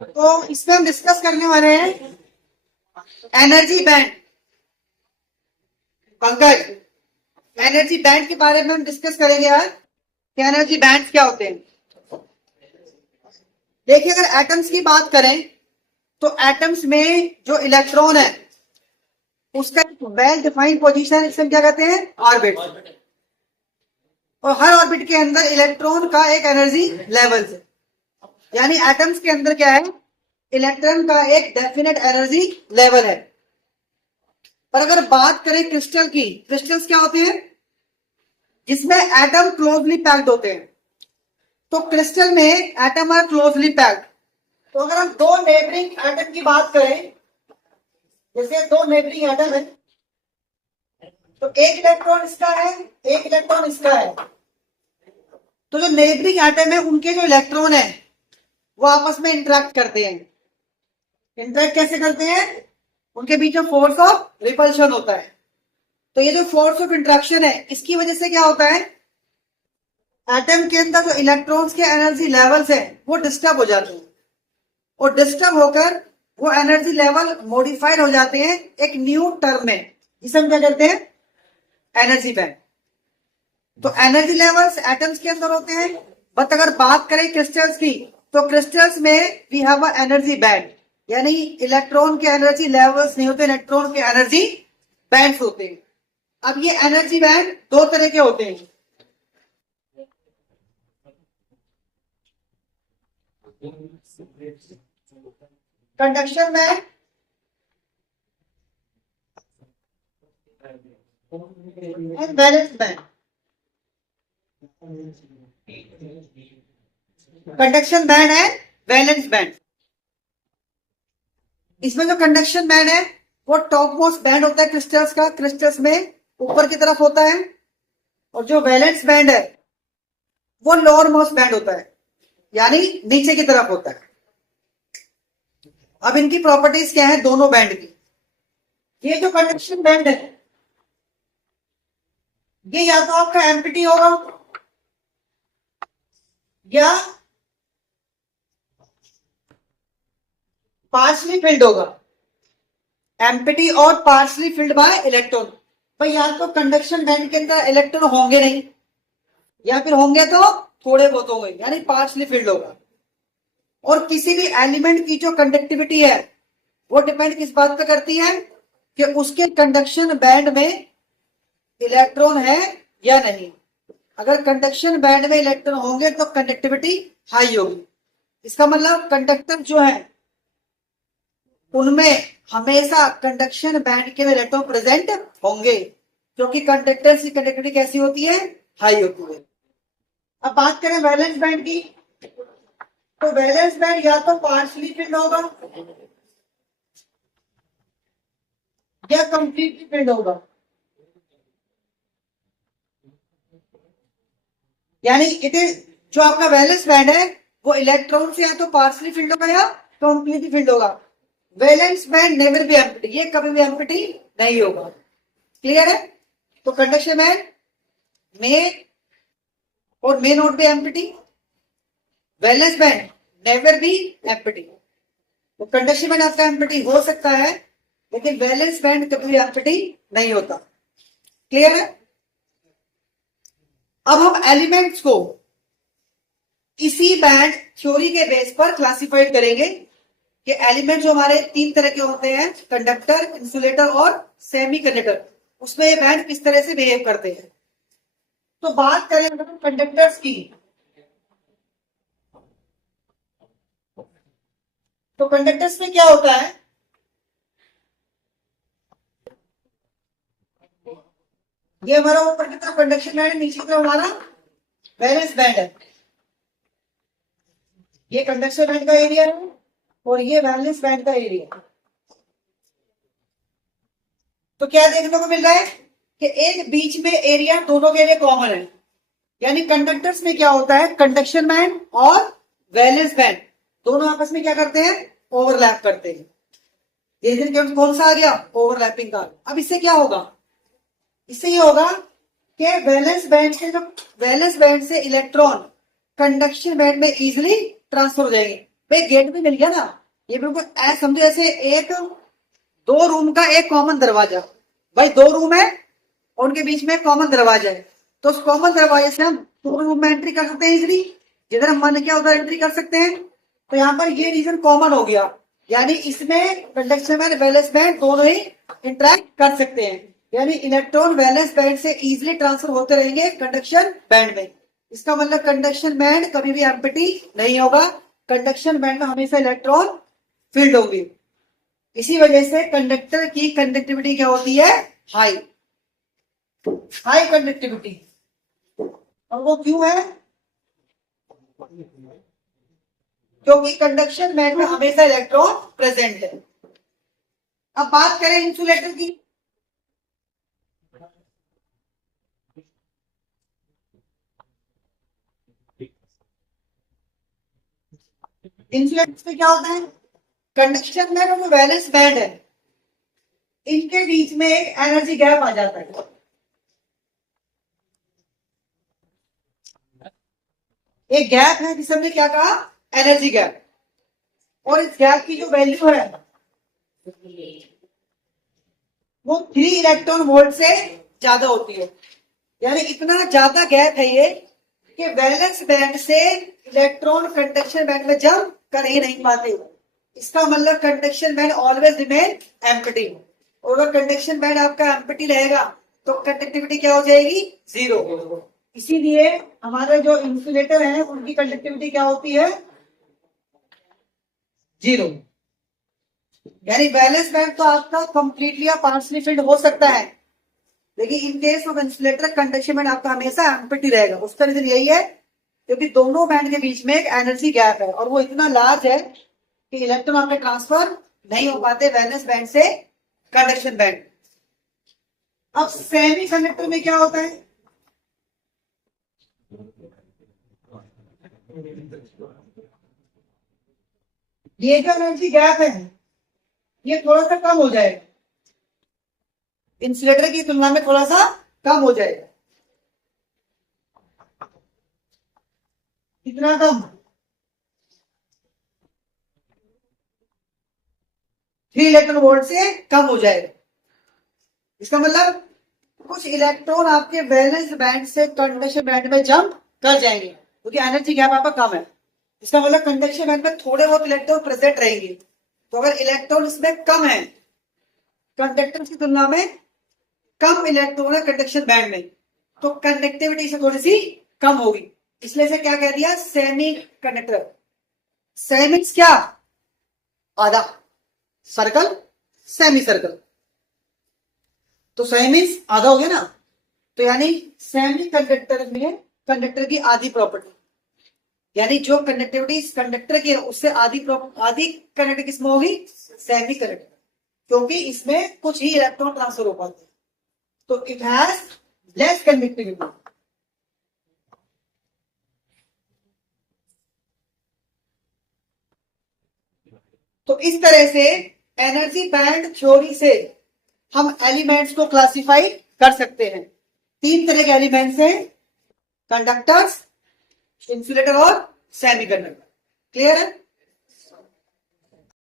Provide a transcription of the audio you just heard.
तो इसमें हम डिस्कस करने वाले हैं energy band. Pankaj, energy band के बारे में हम डिस्कस करेंगे आज कि एनर्जी बैंड क्या होते हैं। देखिए, अगर एटम्स की बात करें तो एटम्स में जो इलेक्ट्रॉन है उसका वेल डिफाइंड पोजीशन, इसे हम क्या कहते हैं, ऑर्बिट। और हर ऑर्बिट के अंदर इलेक्ट्रॉन का एक एनर्जी लेवल है, यानी एटम्स के अंदर क्या है, इलेक्ट्रॉन का एक डेफिनेट एनर्जी लेवल है। पर अगर बात करें क्रिस्टल की, क्रिस्टल्स क्या होते हैं, जिसमें एटम क्लोजली पैक्ड होते हैं। तो क्रिस्टल में एटम आर क्लोजली पैक्ड। तो अगर हम दो नेबरिंग एटम की बात करें, जैसे दो नेबरिंग एटम है, तो एक इलेक्ट्रॉन इसका है, एक इलेक्ट्रॉन इसका है। तो जो नेबरिंग एटम है उनके जो इलेक्ट्रॉन है वो आपस में इंटरेक्ट करते हैं। इंटरेक्ट कैसे करते हैं? उनके बीच में फोर्स ऑफ रिपल्शन होता है। तो ये जो फोर्स ऑफ इंट्रैक्शन है, इसकी वजह से क्या होता है, एटम के अंदर जो इलेक्ट्रॉन्स के एनर्जी लेवल्स हैं वो डिस्टर्ब हो जाते हैं, और डिस्टर्ब होकर वो एनर्जी लेवल मॉडिफाइड हो जाते हैं एक न्यू टर्म में, जिसे हम क्या कहते हैं, एनर्जी बैंड। तो एनर्जी लेवल्स एटम्स के अंदर होते हैं। बट अगर बात करें क्रिस्टल्स की, तो क्रिस्टल्स में we have a energy band, यानी इलेक्ट्रॉन के एनर्जी लेवल्स नहीं होते, इलेक्ट्रॉन के एनर्जी बैंड्स होते हैं। अब ये एनर्जी बैंड दो तरह के होते हैं। Conduction band and valence band. Conduction band है, वैलेंस बैंड। इसमें जो कंडक्शन बैंड है वो टॉप मोस्ट बैंड होता है क्रिस्टल्स का, क्रिस्टल्स में ऊपर की तरफ होता है। और जो वैलेंस बैंड है वो लोअर मोस्ट बैंड होता है, यानी नीचे की तरफ होता है। अब इनकी प्रॉपर्टीज क्या है दोनों बैंड की। ये जो कंडक्शन बैंड है ये या तो आपका एम्प्टी होगा या पार्शली फिल्ड होगा। एम्प्टी और पार्शली फिल्ड बाय इलेक्ट्रॉन। भाई या तो कंडक्शन बैंड के अंदर इलेक्ट्रॉन होंगे नहीं, या फिर होंगे तो थोड़े बहुत होंगे, यानी पार्शली फिल्ड होगा। और किसी भी एलिमेंट की जो कंडक्टिविटी है वो डिपेंड किस बात पे करती है, कि उसके कंडक्शन बैंड में इलेक्ट्रॉन है या नहीं। अगर कंडक्शन बैंड में इलेक्ट्रॉन होंगे तो कंडक्टिविटी हाई होगी। इसका मतलब कंडक्टर जो है उनमें हमेशा कंडक्शन बैंड के इलेक्ट्रॉन प्रेजेंट होंगे, क्योंकि कंडक्टर्स की कंडक्टिविटी कैसी होती है, हाई होती है। अब बात करें वैलेंस बैंड की, तो वैलेंस बैंड या तो पार्शली फिल्ड होगा या कंप्लीटली फिल्ड होगा। यानी इट इज, जो आपका वैलेंस बैंड है वो इलेक्ट्रॉन से या तो पार्शली फिल्ड होगा या कंप्लीटली फिल्ड होगा। Valence band never be empty, ये कभी भी एम्प्टी नहीं होगा। क्लियर है? तो कंडक्शन बैंड में और may not be empty, valence band never be empty. तो कंडक्शन बैंड आपका एम्प्टी हो सकता है, लेकिन वैलेंस बैंड कभी भी एम्प्टी नहीं होता। क्लियर है? अब हम एलिमेंट्स को इसी बैंड थ्योरी के बेस पर क्लासिफाइड करेंगे कि एलिमेंट जो हमारे तीन तरह के होते हैं, कंडक्टर, इंसुलेटर और सेमी कंडक्टर, उसमें ये बैंड किस तरह से बिहेव करते हैं। तो बात करें अगर हम कंडक्टर्स की, तो कंडक्टर्स में क्या होता है, ये हमारा ऊपर की तरफ कंडक्शन बैंड है, नीचे की तरफ हमारा वैलेंस बैंड है। ये कंडक्शन बैंड का एरिया है और ये वैलेंस बैंड का एरिया। तो क्या देखने को मिल रहा है कि एक बीच में एरिया दोनों के लिए कॉमन है। यानी कंडक्टर्स में क्या होता है, कंडक्शन बैंड और वैलेंस बैंड दोनों आपस में क्या करते हैं, ओवरलैप करते हैं। ये कौन सा आ गया, ओवरलैपिंग का। अब इससे क्या होगा, इससे ये होगा कि वैलेंस बैंड से इलेक्ट्रॉन कंडक्शन बैंड में इजीली ट्रांसफर हो जाएंगे। भाई गेट भी मिल गया ना, ये बिल्कुल ऐसा समझो जैसे एक दो रूम का एक कॉमन दरवाजा। भाई दो रूम है और उनके बीच में कॉमन दरवाजा है, तो उस कॉमन दरवाजे से हम दो रूम में एंट्री कर सकते हैं इजिली, जिधर हम मन किया उधर एंट्री कर सकते हैं। तो यहाँ पर ये रीजन कॉमन हो गया, यानी इसमें कंडक्शन बैंड वैलेंस बैंड दोनों ही इंटरेक्ट कर सकते हैं, यानी इलेक्ट्रॉन वैलेंस बैंड से इजिली ट्रांसफर होते रहेंगे कंडक्शन बैंड में। इसका मतलब कंडक्शन बैंड कभी भी एम्प्टी नहीं होगा, कंडक्शन बैंड में हमेशा इलेक्ट्रॉन फील्ड होंगे। इसी वजह से कंडक्टर की कंडक्टिविटी क्या होती है, हाई, हाई कंडक्टिविटी। और वो क्यों है, क्योंकि कंडक्शन बैंड में हमेशा इलेक्ट्रॉन प्रेजेंट है। अब बात करें इंसुलेटर की, इंसुलेटर में क्या होता है, कंडक्शन बैंड और जो वैलेंस बैंड है इनके बीच में एक एनर्जी गैप आ जाता है। एक गैप है जिसे हमने क्या कहा, एनर्जी गैप, और इस गैप की जो वैल्यू है वो 3 इलेक्ट्रॉन वोल्ट से ज्यादा होती है। यानी इतना ज्यादा गैप है ये कि वैलेंस बैंड से इलेक्ट्रॉन कंडक्शन बैंड में जंप कर ही नहीं पाते। इसका मतलब conduction band always remain empty, और अगर कंडक्शन बैंड आपका एम्प्टी रहेगा तो कंडक्टिविटी क्या हो जाएगी, जीरो। इसीलिए हमारे जो इंसुलेटर हैं उनकी कंडक्टिविटी क्या होती है, जीरो। यानी वैलेंस बैंड तो आपका कंप्लीटली या पार्शली फिल्ड हो सकता है, लेकिन in case of insulator conduction band आपका हमेशा एम्प्टी रहेगा। उसका रीजन यही है क्योंकि दोनों बैंड के बीच में एक एनर्जी गैप है और वो इतना लार्ज है कि इलेक्ट्रॉन आपके ट्रांसफर नहीं हो पाते वैलेंस बैंड से कंडक्शन बैंड। अब सेमी कंडक्टर में क्या होता है, ये जो एनर्जी गैप है ये थोड़ा सा कम हो जाएगा, इंसुलेटर की तुलना में थोड़ा सा कम हो जाएगा। कितना कम, 3 इलेक्ट्रॉन वोल्ट से कम हो जाएगा। इसका मतलब कुछ इलेक्ट्रॉन आपके वैलेंस बैंड से कंडक्शन बैंड में जंप कर जाएंगे क्योंकि एनर्जी गैप आपका कम है। इसका मतलब कंडक्शन बैंड में थोड़े बहुत इलेक्ट्रॉन प्रेजेंट रहेंगे, तो अगर इलेक्ट्रॉन इसमें कम है, कंडक्टर की तुलना में कम इलेक्ट्रॉन है कंडक्शन बैंड में, तो कंडक्टिविटी से थोड़ी सी कम होगी, इसलिए से क्या कह दिया, सेमी कंडक्टर। सेमी क्या, आधा, सर्कल, सेमी सर्कल, तो सेमी आधा हो गया ना, तो यानी सेमी कंडक्टर में कंडक्टर की आधी प्रॉपर्टी, यानी जो कंडक्टिविटी इस कंडक्टर की है उससे आधी कंडक्टर किसमें होगी, सेमी कंडक्टर, क्योंकि इसमें कुछ ही इलेक्ट्रॉन ट्रांसफर हो पाते हैं, तो इट हैज लेस कंडक्टिविटी। तो इस तरह से एनर्जी बैंड थ्योरी से हम एलिमेंट्स को क्लासिफाई कर सकते हैं। 3 तरह के एलिमेंट्स हैं, कंडक्टर्स, इंसुलेटर और सेमीकंडक्टर। क्लियर है।